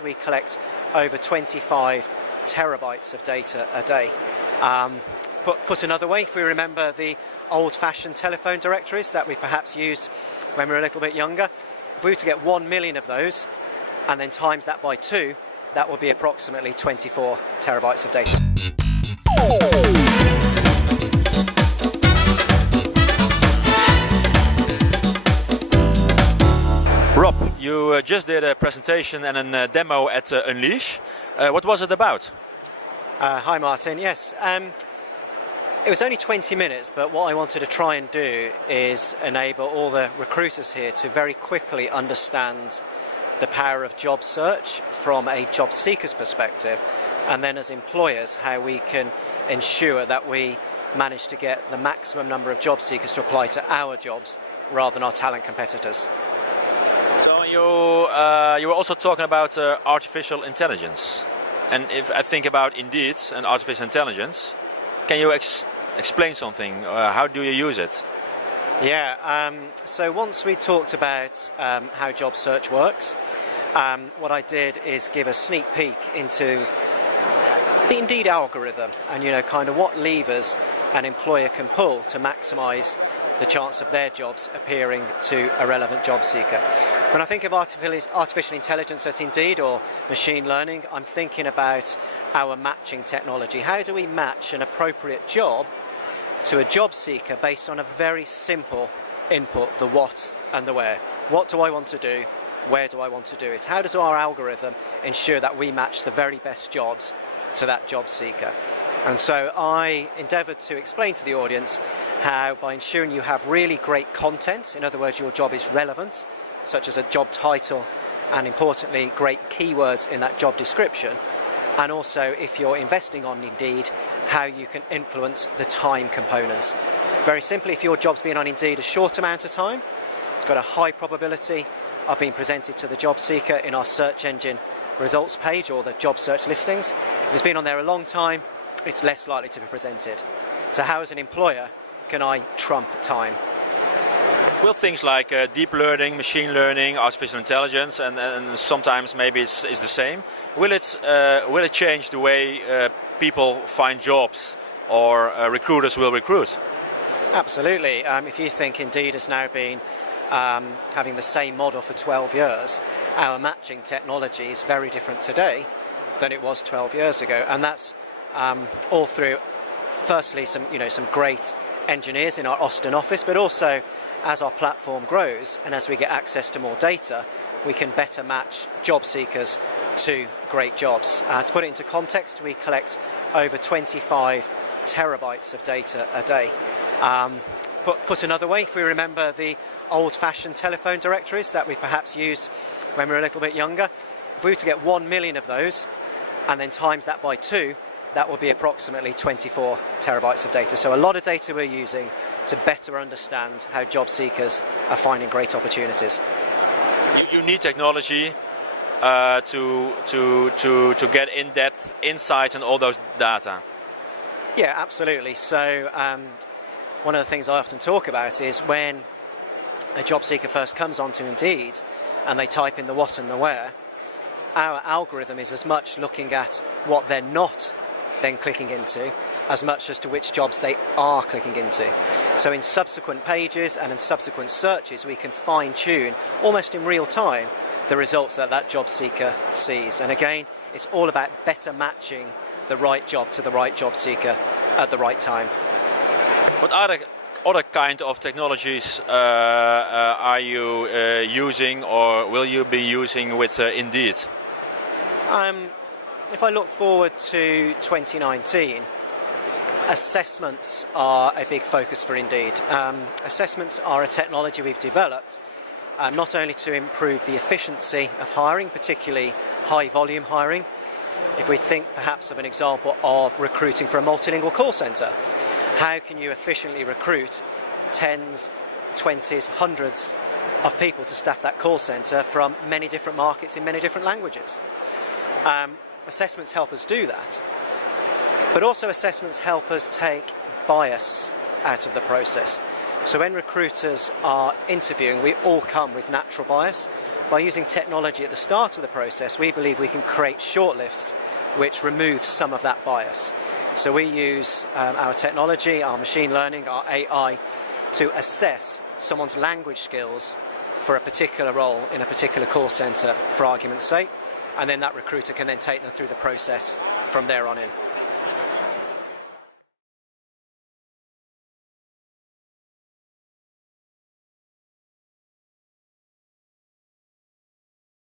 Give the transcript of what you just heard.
We collect over 25 terabytes of data a day. Put another way, if we remember the old-fashioned telephone directories that we perhaps used when we were a little bit younger, if we were to get 1 million of those and then times that by 2, that would be approximately 24 terabytes of data. Rob, you just did a presentation and a demo at Unleash. What was it about? Hi Martin, yes. It was only 20 minutes, but what I wanted to try and do is enable all the recruiters here to very quickly understand the power of job search from a job seeker's perspective, and then as employers how we can ensure that we manage to get the maximum number of job seekers to apply to our jobs rather than our talent competitors. So you were also talking about artificial intelligence, and if I think about Indeed and artificial intelligence, can you explain something? How do you use it? Yeah, so once we talked about how job search works, what I did is give a sneak peek into the Indeed algorithm and kind of what levers an employer can pull to maximise the chance of their jobs appearing to a relevant job seeker. When I think of artificial intelligence at Indeed or machine learning, I'm thinking about our matching technology. How do we match an appropriate job to a job seeker based on a very simple input, the what and the where? What do I want to do? Where do I want to do it? How does our algorithm ensure that we match the very best jobs to that job seeker? And so I endeavoured to explain to the audience how, by ensuring you have really great content, in other words, your job is relevant, such as a job title and, importantly, great keywords in that job description, and also, if you're investing on Indeed, how you can influence the time components. Very simply, if your job's been on Indeed a short amount of time, it's got a high probability of being presented to the job seeker in our search engine results page or the job search listings. If it's been on there a long time, it's less likely to be presented. So how, as an employer, can I trump time? Will things like deep learning, machine learning, artificial intelligence, and sometimes maybe it's the same, will it change the way people find jobs or recruiters will recruit? Absolutely. If you think Indeed has now been having the same model for 12 years, our matching technology is very different today than it was 12 years ago, and that's all through, firstly, some great engineers in our Austin office, but also as our platform grows and as we get access to more data, we can better match job seekers to great jobs. To put it into context, we collect over 25 terabytes of data a day. Put another way, if we remember the old-fashioned telephone directories that we perhaps used when we were a little bit younger, if we were to get 1 million of those and then times that by 2, that will be approximately 24 terabytes of data. So a lot of data we're using to better understand how job seekers are finding great opportunities. You need technology to get in-depth insight on all those data. Yeah, absolutely. So one of the things I often talk about is when a job seeker first comes onto Indeed and they type in the what and the where, our algorithm is as much looking at what they're not then clicking into as much as to which jobs they are clicking into. So in subsequent pages and in subsequent searches, we can fine-tune almost in real time the results that job seeker sees. And again, it's all about better matching the right job to the right job seeker at the right time. What other kind of technologies are you using or will you be using with Indeed? If I look forward to 2019, assessments are a big focus for Indeed. Assessments are a technology we've developed not only to improve the efficiency of hiring, particularly high volume hiring. If we think perhaps of an example of recruiting for a multilingual call centre, how can you efficiently recruit tens, 20s, hundreds of people to staff that call centre from many different markets in many different languages? Assessments help us do that, but also assessments help us take bias out of the process. So when recruiters are interviewing, we all come with natural bias, by using technology at the start of the process, we believe we can create shortlists which remove some of that bias. So we use our technology, our machine learning, our AI to assess someone's language skills for a particular role in a particular call centre, for argument's sake, and then that recruiter can then take them through the process from there on in.